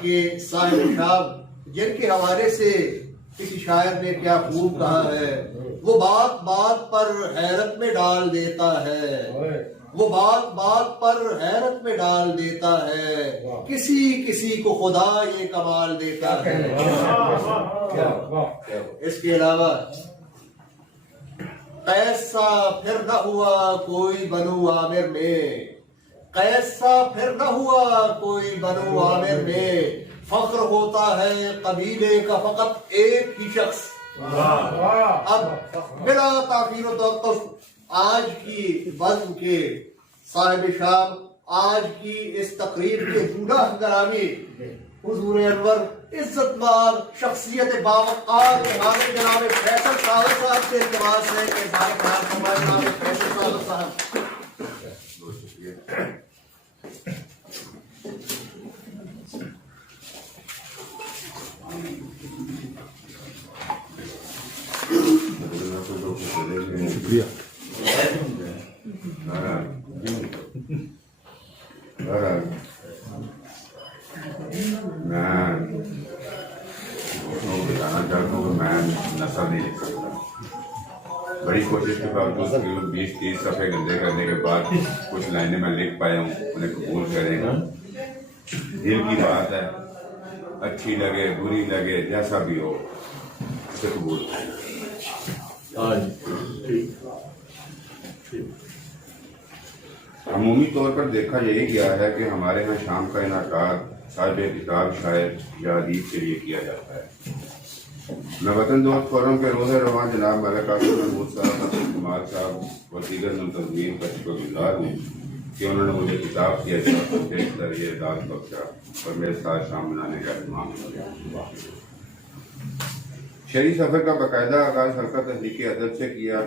کے صاحب شاب جن کے حوالے سے کسی شاعر نے کیا خوب کہا ہے، وہ بات بات پر حیرت میں ڈال دیتا ہے، وہ بات بات پر حیرت میں ڈال دیتا ہے، کسی کسی کو خدا یہ کمال دیتا ہے۔ اس کے علاوہ قیس سا پھر نہ ہوا کوئی بنو عامر میں، قیس سا پھر نہ ہوا کوئی بنو عامر میں، فخر ہوتا ہے قبیلے کا فقط ایک ہی شخص۔ اب بلا تاخیر و توقف آج کی بزم کے صاحب شام، آج کی اس تقریب کے جودہ گرامی حضور انور عزت مآب شخصیت باوقار ہمارے جناب فیصل صاحب سے التماس ہے کہ بھائی خیال فرمائے جناب فیصل صاحب۔ شکریہ۔ میں بتانا چاہتا ہوں کہ میں نثر نہیں لکھ سکتا، بڑی کوشش کے باوجود 20-30 صفحے گندے کرنے کے بعد کچھ لائنیں میں لکھ پایا ہوں، انہیں قبول کرے گا۔ دل کی بات ہے، اچھی لگے بری لگے جیسا بھی ہو اسے قبول کرے گا۔ عمومی طور پر دیکھا یہی گیا ہے کہ ہمارے ہاں شام کا انعقاد صاحب کتاب شاعر یا ادیب کے لیے کیا جاتا ہے۔ میں وطن دوست فورم کے روز رواں جناب ملک قاسم محمود صاحب، عبد کمال صاحب اور دیگر منتظمین کا شکر گزار ہوں کہ انہوں نے مجھے کتاب کی ذریعے اعزاز بخشا اور میرے ساتھ شام منانے کا اہتمام کیا۔ شہری سفر کا باقاعدہ آغاز حلقہ تحریک ادب سے کیا۔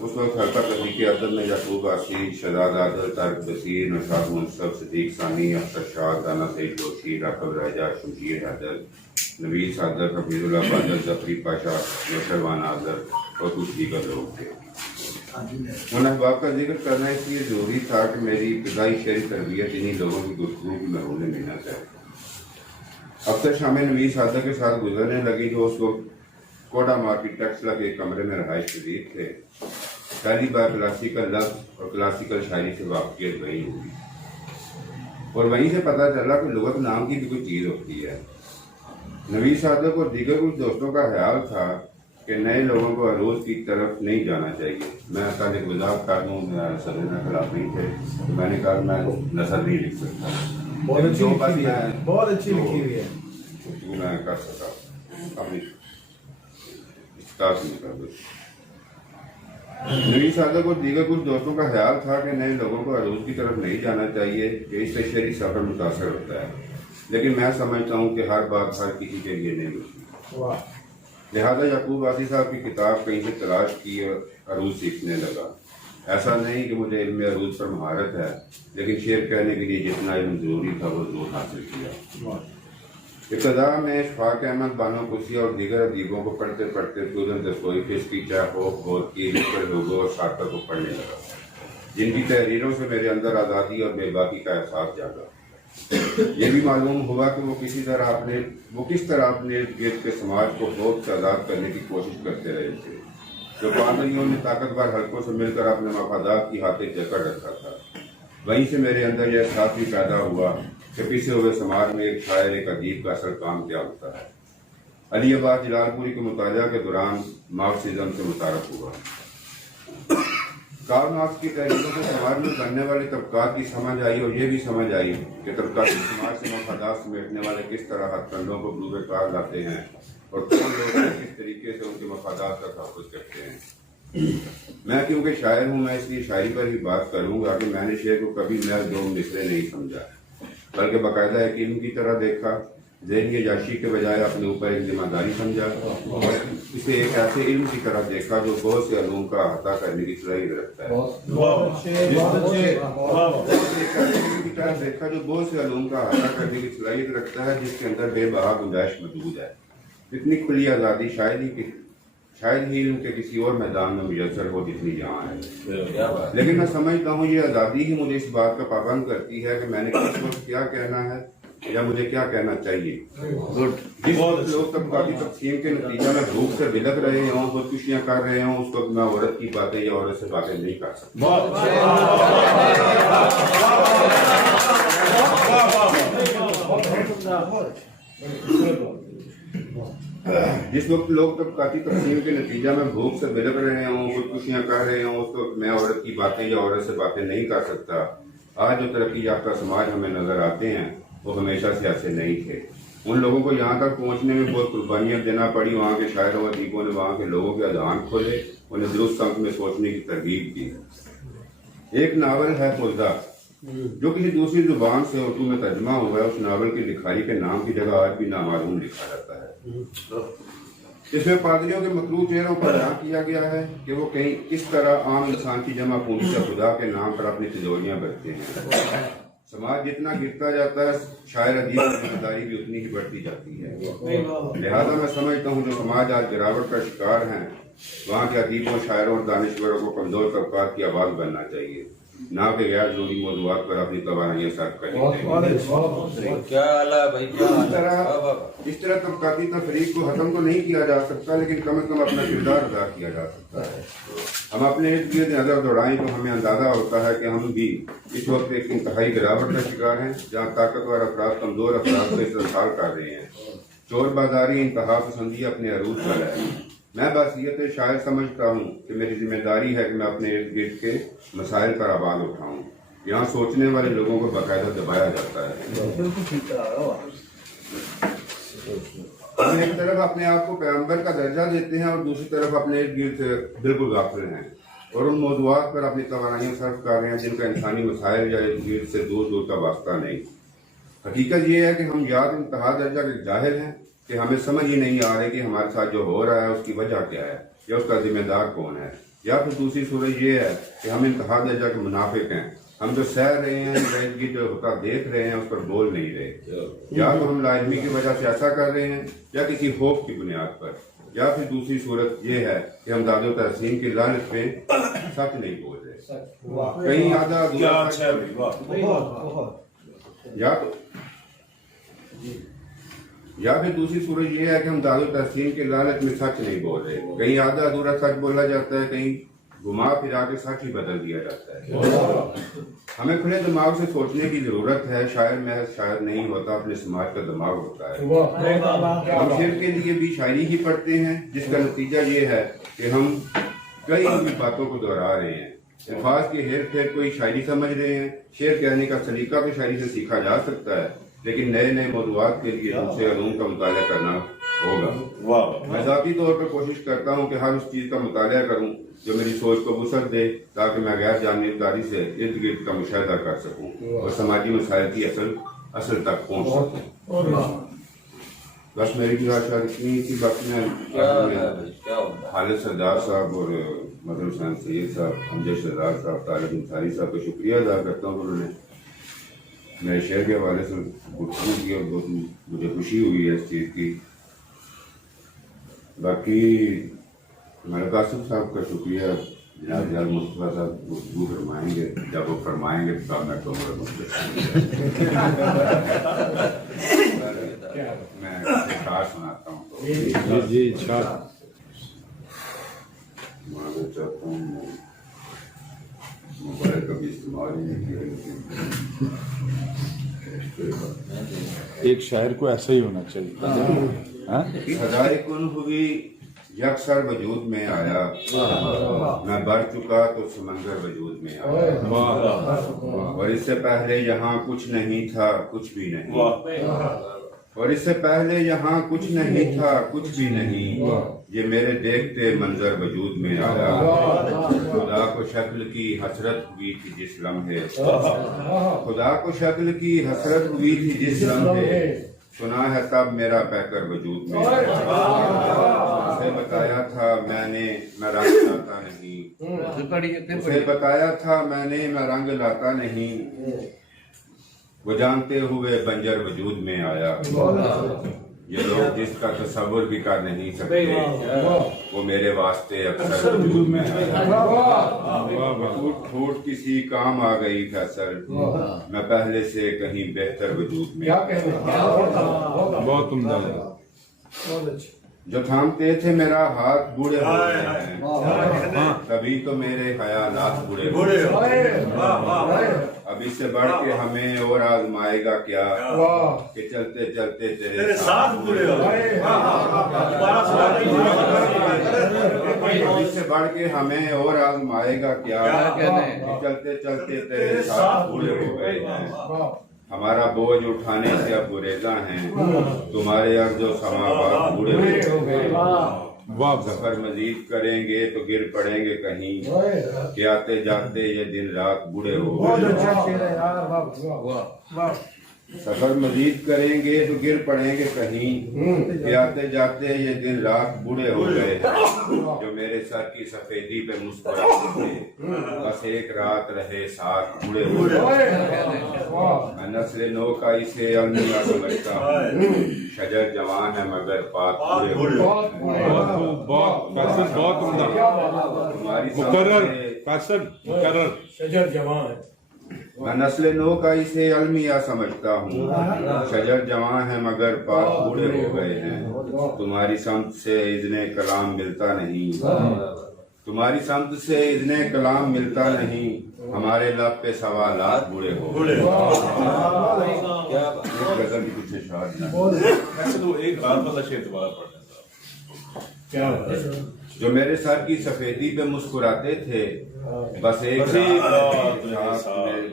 اس وقت حلقہ تحریک ادب میں یعقوب آصی، شہزاد عادل، طارق بصیر، نشاط منصف، صدیق ثانی، اختر شاہ، دانا سعید جوشی، راکب راجہ، شمشیر حیدر، نوید صادق، حفیظ اللہ بادل، ظفری پاشا، نوشروان آذر اور کچھ دیگر لوگ تھے۔ ان احباب کا ذکر کرنا اس لیے ضروری تھا کہ میری ابتدائی شعری تربیت انہی لوگوں کی گفتگو کی مرہون محنت ہے۔ اکثر شامیں نوید صادق کے ساتھ گزرنے لگی جو اس وقت کوڈا مارکیٹ ٹیکسلا کے کمرے میں رہائش پذیر تھے۔ پہلی بار کلاسیکل لفظ اور کلاسیکل شاعری سے واقفیت وہی ہوئی اور وہیں سے پتہ چلا کہ لغت نام کی بھی کوئی چیز ہوتی ہے۔ نوید صادق اور دیگر کچھ دوستوں کا خیال تھا کہ نئے لوگوں کو عروض کی طرف نہیں جانا چاہیے۔ میں تعلق وضاحت کر دوں، میرا نثر میں خلاف نہیں تھے، تو میں نے کہا میں نثر نہیں لکھ سکتا، بہت اچھی لکھی ہوئی ہے جو میں کر سکا اپنی استطاعت میں کر دوں۔ نوید صادق اور دیگر کچھ دوستوں کا خیال تھا کہ نئے لوگوں کو عروض کی طرف نہیں جانا چاہیے کہ اس سے شعری سفر متاثر ہوتا ہے، لیکن میں سمجھتا ہوں کہ ہر بات ہر کسی کے لیے نہیں ہوتی۔ لہٰذا یعقوب آصی صاحب کی کتاب کہیں سے تلاش کی اور عروض سیکھنے لگا۔ ایسا نہیں کہ مجھے علم عروض پر مہارت ہے، لیکن شعر کہنے کے لیے جتنا علم ضروری تھا وہ ضرور حاصل کیا۔ ابتدا میں اشفاق احمد، بانو قدسی اور دیگر ادیبوں کو پڑھتے پڑھتے سوزن دستویفسکی، چیخوف، گورکی، وکٹر ہیوگو اور سارتر کو پڑھنے لگا، جن کی تحریروں سے میرے اندر آزادی اور بے باکی کا احساس جاگا۔ یہ بھی معلوم ہوا کہ وہ کس طرح اپنے ارد گرد کے سماج کو بہت سے آزاد کرنے کی کوشش کرتے رہے تھے، جو پادریوں نے طاقتور حلقوں سے مل کر اپنے مفادات کی خاطر جکڑ رکھا تھا۔ وہیں سے میرے اندر یہ احساس بھی پیدا ہوا کہ پیچھے ہوئے سماج میں ایک شاعر، ایک ادیب کا اصل کام کیا ہوتا ہے۔ علی عباس جلال پوری کے مطالعہ کے دوران مارکسزم سے متعارف ہوا۔ کارل مارکس کی تحریروں سے سماج میں بننے والے طبقات کی سمجھ آئی اور یہ بھی سمجھ آئی کہ طبقات سماج سے مفادات سمیٹنے والے کس طرح ہتھ کنڈوں کو بروئے کار لاتے ہیں اور کون لوگ کس طریقے سے ان کے مفادات کا تحفظ کرتے ہیں۔ میں کیونکہ شاعر ہوں، میں اس لیے شاعری پر ہی بات کروں گا کہ میں نے شعر کو کبھی محض دو مصرے نہیں سمجھا، بلکہ باقاعدہ ایک علم کی طرح دیکھا، ذہنی عیاشی کے بجائے اپنے اوپر ایک ذمہ داری سمجھا اور اسے ایک ایسے علم کی طرح دیکھا جو بہت سے علوم کا احاطہ کرنے کی صلاحیت رکھتا ہے۔ دیکھا جو بہت سے علوم کا احاطہ کرنے کی صلاحیت رکھتا ہے، جس کے اندر بے بہا گنجائش موجود ہے۔ اتنی کھلی آزادی شاید ہی علم کے کسی اور میدان میں میسر ہو جتنی یہاں ہے، لیکن میں سمجھتا ہوں یہ آزادی ہی مجھے اس بات کا پابند کرتی ہے کہ میں نے کس وقت کیا کہنا ہے یا مجھے کیا کہنا چاہیے؟ جس وقت لوگ طبقاتی تقسیم کے نتیجہ میں بھوک سے بلک رہے ہوں، خودکشیاں کر رہے ہوں، اس وقت میں عورت کی باتیں یا عورت سے باتیں نہیں کر سکتا۔ جس وقت لوگ طبقاتی تقسیم کے نتیجہ میں بھوک سے بلک رہے ہوں، خودکشیاں کر رہے ہوں، اس وقت میں عورت کی باتیں یا عورت سے باتیں نہیں کر سکتا۔ آج جو ترقی یافتہ سماج ہمیں نظر آتے ہیں وہ ہمیشہ سے ایسے نہیں تھے۔ ان لوگوں کو یہاں تک پہنچنے میں بہت قربانیاں دینا پڑی۔ وہاں کے شاعروں و ادیبوں نے وہاں کے لوگوں کے اذہان کھولے، انہیں درست سمت میں سوچنے کی ترغیب دی۔ ایک ناول ہے خلدہ جو کسی دوسری زبان سے اردو میں ترجمہ ہوا ہے۔ اس ناول کے لکھائی کے نام کی جگہ آج بھی نامعلوم لکھا جاتا ہے۔ اس میں پادریوں کے مکروہ چہروں پر بیان کیا گیا ہے کہ وہ کہیں کس طرح عام انسان کی جمع پونجی سے خدا کے نام پر اپنی تجوریاں بھرتے ہیں۔ سماج جتنا گرتا جاتا ہے شاعر ادیب کی ذمہ داری بھی اتنی ہی بڑھتی جاتی ہے۔ لہذا میں سمجھتا ہوں جو سماج آج گراوٹ کا شکار ہیں وہاں کے ادیبوں، شاعروں اور دانشوروں کو کمزور طبقات کی آواز بننا چاہیے، نہ کہ غیر ضروری موضوعات پر اپنی توانائیاں صرف کرنی چاہیے۔ اس طرح طبقاتی تفریق کو ختم تو نہیں کیا جا سکتا، لیکن کم از کم اپنا کردار ادا کیا جا سکتا ہے۔ ہم اپنے ارد گرد نظر دوڑائیں تو ہمیں اندازہ ہوتا ہے کہ ہم بھی اس وقت ایک انتہائی گراوٹ کا شکار ہیں، جہاں طاقتور افراد کمزور افراد کو استحصال کر رہے ہیں۔ چور بازاری، انتہا پسندی اپنے عروج پر ہے۔ میں بحیثیت شاعر سمجھتا ہوں کہ میری ذمہ داری ہے کہ میں اپنے ارد گرد کے مسائل پر آواز اٹھاؤں۔ یہاں سوچنے والے لوگوں کو باقاعدہ دبایا جاتا ہے۔ ہم ایک طرف اپنے آپ کو پیغمبر کا درجہ دیتے ہیں اور دوسری طرف اپنے ارد گرد سے بالکل غافل ہیں اور ان موضوعات پر اپنی توانائیاں صرف کر رہے ہیں جن کا انسانی مسائل یا ارد گرد سے دور دور کا واسطہ نہیں۔ حقیقت یہ ہے کہ ہم یا تو انتہا درجہ کے جاہل ہیں کہ ہمیں سمجھ ہی نہیں آ رہی کہ ہمارے ساتھ جو ہو رہا ہے اس کی وجہ کیا ہے یا اس کا ذمہ دار کون ہے، یا پھر دوسری صورت یہ ہے کہ ہم انتہا درجہ کے منافق ہیں۔ ہم جو سہ رہے ہیں، ارد گرد جو ہوتا دیکھ رہے ہیں اس پر بول نہیں رہے۔ یا تو ہم لاعلمی کی وجہ سے ایسا کر رہے ہیں یا کسی خوف کی بنیاد پر، یا پھر دوسری صورت یہ ہے کہ ہم داد و تحسین کی لالچ میں سچ نہیں بول رہے، کہیں آدھا ادھورا سچ، یا پھر دوسری صورت یہ ہے کہ ہم داد و تحسین کے لالچ میں سچ نہیں بول رہے، کہیں آدھا ادھورا سچ بولا جاتا ہے، کہیں گھما پھرا کے سچ ہی بدل دیا جاتا ہے۔ ہمیں کھلے دماغ سے سوچنے کی ضرورت ہے۔ شاعر محض شاعر نہیں ہوتا، اپنے سماج کا دماغ ہوتا ہے۔ ہم شعر کے لیے بھی شاعری ہی پڑھتے ہیں جس کا نتیجہ یہ ہے کہ ہم کئی باتوں کو دہرا رہے ہیں، الفاظ کے ہیر پھیر کوئی شاعری سمجھ رہے ہیں۔ شعر کہنے کا سلیقہ تو شاعری سے سیکھا جا سکتا ہے، لیکن نئے نئے موضوعات کے لیے دوسرے علوم کا مطالعہ کرنا ہوگا۔ میں ذاتی طور پر کوشش کرتا ہوں کہ ہر اس چیز کا مطالعہ کروں جو میری سوچ کو وسعت دے، تاکہ میں غیر جانبداری سے ارد گرد کا مشاہدہ کر سکوں اور سماجی مسائل کی اصل تک پہنچ سکوں۔ بس میری گزارش اتنی تھی، باقی میں خالد سردار صاحب اور مظہر حسین سید صاحب، امجد شہزاد صاحب، طارق انصاری صاحب کا شکریہ ادا کرتا ہوں کہ انہوں نے میرے شعر کے حوالے سے گفتگو کی اور بہت مجھے خوشی ہوئی ہے اس چیز کی۔ باقی ہمارے قاسم صاحب کا شکریہ، جناب جلال مصطفیٰ صاحب گفتگو فرمائیں گے، جب وہ فرمائیں گے تب میں کہوں گا میں اشعار سناتا ہوں۔ جی اشعار میں چاہتا ہوں موبائل کا بھی استعمال ہی نہیں کیا، ایک شاعر کو ایسا ہی ہونا چاہیے۔ ہزارے کن ہوئی یکسر وجود میں آیا، میں بڑھ چکا تو سمندر وجود میں آیا، اور اس سے پہلے یہاں کچھ نہیں تھا کچھ بھی نہیں، اور اس سے پہلے یہاں کچھ نہیں تھا کچھ بھی نہیں، یہ میرے دیکھتے منظر وجود میں آیا، خدا کو شکل کی حسرت ہوئی تھی جس لمحے، خدا کو شکل کی حسرت ہوئی تھی جس لمحے، سنا ہے تب میرا پیکر وجود میں آیا، اسے بتایا تھا میں نے میں رنگ لاتا نہیں، اسے بتایا تھا میں نے میں رنگ لاتا نہیں، وہ جانتے ہوئے بنجر وجود میں آیا، یہ لوگ جس کا تصور بھی کر نہیں سکتے وہ میرے واسطے اکثر وجود میں ٹھوٹ کسی کام آ گئی فیصل میں پہلے سے کہیں بہتر وجود میں بہت عمدہ. جو تھامتے تھے میرا ہاتھ بوڑھے ہو گئے ہیں کبھی تو میرے خیالات بوڑھے ہو گئے. اب اس سے بڑھ کے ہمیں اور آزمائے گا کیا کہ چلتے چلتے تیرے ساتھ بوڑھے ہو گئے. اب اس سے بڑھ کے ہمیں اور آزمائے گا کیا کہ چلتے چلتے تیرے ساتھ بوڑھے ہو گئے ہیں. ہمارا بوجھ اٹھانے سے اب گریزاں ہیں تمہارے عرض و سماوات بوڑھے ہو گئے. سفر مزید کریں گے تو گر پڑیں گے کہیں کہ آتے جاتے یہ دن رات بوڑھے ہو گئے. سفر مزید کریں گے تو گر پڑیں گے کہیں کہ آتے جاتے یہ دن رات بوڑھے ہو گئے. جو میرے سر کی سفیدی پہ مسکراتے تھے بس ایک رات رہے ساتھ بوڑھے ہو گئے. میں نسل نو کا اسے المیہ سمجھتا ہوں شجر جوان ہے مگر پاک بوڑھے ہو گئے. بہت عمدہ. مقرر فیصل مقرر. شجر جوان ہے. میں نسل نو کا اسے المیہ سمجھتا ہوں شجر جوان ہے مگر پاک بوڑھے ہو گئے ہیں. تمہاری سمت سے اذن کلام ملتا نہیں تمہاری سمت سے اذن کلام ملتا نہیں ہمارے لب پہ سوالات بوڑھے ہو گئے. غزل کی کچھ اشعار ایک بار والا شعر دوبارہ پڑھنا. جو میرے سر کی سفیدی پہ مسکراتے تھے بس ایک رات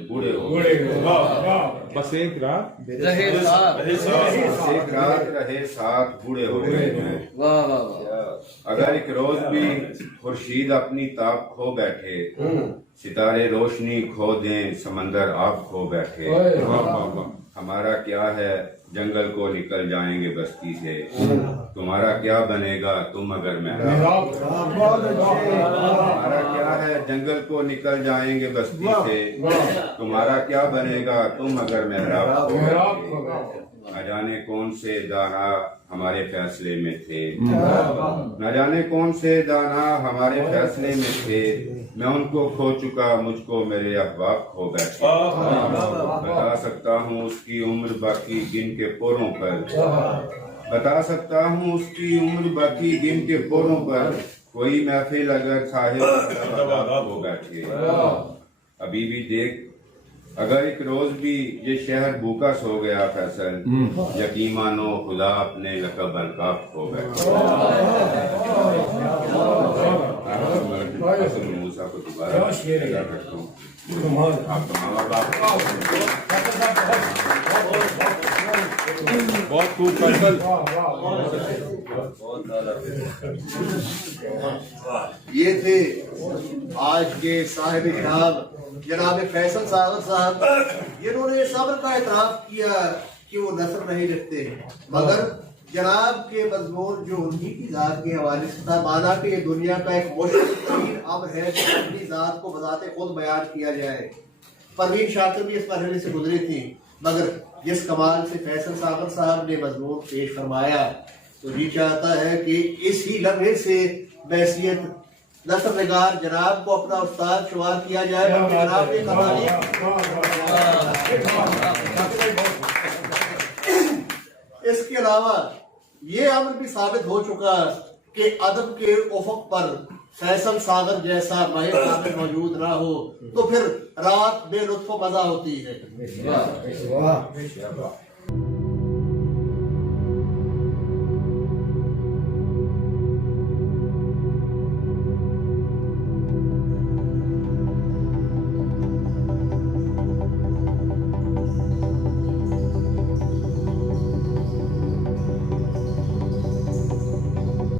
بوڑھے ہو گئے. بس ایک رات ایک رات رہے ساتھ بوڑھے ہو گئے ہیں. اگر ایک روز بھی خورشید اپنی تاب کھو بیٹھے ستارے روشنی کھو دیں سمندر آپ کھو بیٹھے. ہمارا کیا ہے جنگل کو نکل جائیں گے بستی سے تمہارا کیا بنے گا تم اگر محراب. ہمارا کیا ہے جنگل کو نکل جائیں گے بستی سے تمہارا کیا بنے گا تم اگر محراب. نہ جانے کون سے دانا ہمارے فیصلے میں تھے نہ جانے کون سے دانا ہمارے فیصلے میں تھے. میں ان کو کھو چکا مجھ کو میرے احباب کھو بیٹھے. بتا سکتا ہوں اس کی عمر باقی گن کے پوروں پر بتا سکتا ہوں اس کی عمر باقی گن کے پوروں پر. کوئی محفل اگر صاحب ہو بیٹھے ابھی بھی دیکھ اگر ایک روز بھی یہ شہر بھوکا سو گیا فیصل یقین مانو خدا اپنے لقب القاب کھو بیٹھے. موسیٰ کو دوبارہ کرتا ہوں. آپ تمام بہت خوب فیصل. یہ تھے آج کے صاحب شان جناب فیصل صاحب. انہوں نے صبر کا اعتراف کیا کہ وہ نثر نہیں لکھتے مگر جناب کے مضمون جو انہی کی ذات کے حوالے سے تھا مانا کہ یہ دنیا کا ایک مشکل ترین امر ہے کہ اپنی ذات کو بذات خود بیان کیا جائے. پروین شاکر بھی اس مرحلے سے گزری تھی مگر جس کمال سے فیصل صاحب نے مضمون پیش فرمایا تو جی چاہتا ہے کہ اسی لمحے سے بحیثیت نثر نگار جناب کو اپنا استاد شمار کیا جائے. جناب نے اس کے علاوہ یہ امر بھی ثابت ہو چکا کہ ادب کے افق پر فیصل ساغر جیسا ماہر کامل موجود نہ ہو تو پھر رات بے لطف و مزہ ہوتی ہے.